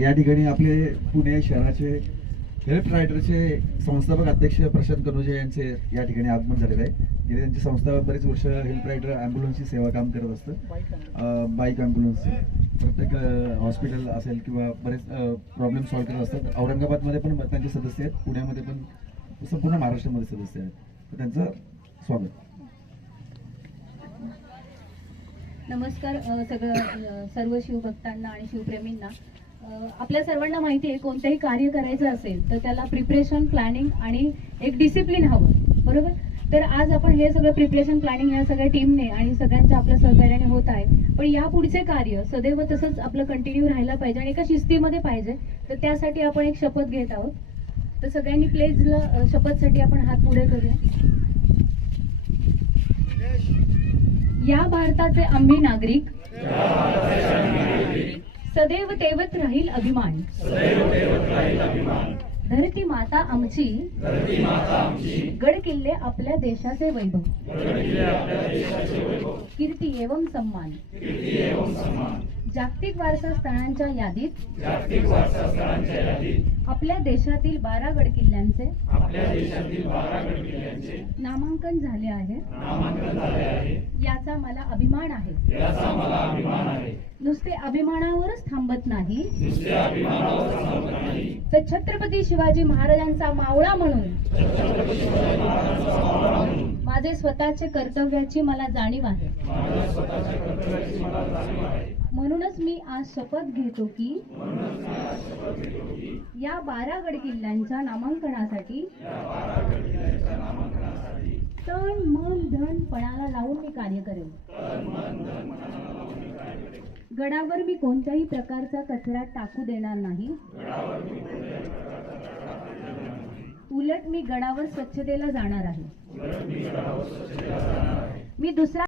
या ठिकाणी आपले पुणे शहराचे हेल्प रायडरचे संस्थापक अध्यक्ष प्रशांत कनोजे यांचे या ठिकाणी आगमन झालेलं आहे. गेले त्यांची संस्था बरेच वर्ष हेल्प रायडर ॲम्ब्युलन्सची सेवा काम करत असतं. बाईक ॲम्ब्युलन्स प्रत्येक हॉस्पिटल असेल किंवा बरेच प्रॉब्लेम सॉल्व्ह करत असतात. औरंगाबादमध्ये पण त्यांचे सदस्य आहेत. पुण्यामध्ये पण संपूर्ण महाराष्ट्रामध्ये सदस्य आहेत. तर त्यांचं स्वागत. नमस्कार सगळं सर्व शिवभक्तांना आणि शिवप्रेमींना. आपल्या सर्वांना माहिती आहे कोणतंही कार्य करायचं असेल तर त्याला प्रिपरेशन प्लॅनिंग आणि एक डिसिप्लिन हवं. बरोबर? तर आज आपण हे सगळं प्रिपरेशन प्लॅनिंग या सगळ्या टीमने आणि सगळ्यांच्या आपल्या सहकार्याने होत आहे. पण या पुढचे कार्य सदैव तसंच आपलं कंटिन्यू राहायला पाहिजे आणि एका शिस्तीमध्ये पाहिजे तर त्यासाठी आपण एक शपथ घेत आहोत. तर सगळ्यांनी प्लेजला शपथसाठी आपण हात पुढे करूया. या भारताचे आम्ही नागरिक. सदैव तेवत राहील अभिमान. धरती माता आमची. गड किल्ले आपल्या देशाचे वैभव. कीर्ती एवं सन्मान. जागतिक वारसा स्थळांच्या यादीत. आपल्या देशातील बारा गड किल्ल्यांचे. नामांकन झाले आहे. याचा मला अभिमान आहे. नुसते अभिमानावरच थांबत नाही. तर छत्रपती शिवाजी महाराजांचा मावळा म्हणून माझे स्वतःचे कर्तव्याची मला जाणीव आहे. म्हणूनच मी आज शपथ घेतो की या बारा गड किल्ल्यांच्या नामांकनासाठी धन पणाला लावून मी कार्य करेन. गडावर मी कोणत्याही प्रकारचा कचरा टाकू देणार नाही. उलट मी गडावर स्वच्छतेला जाणार आहे. मी दुसरा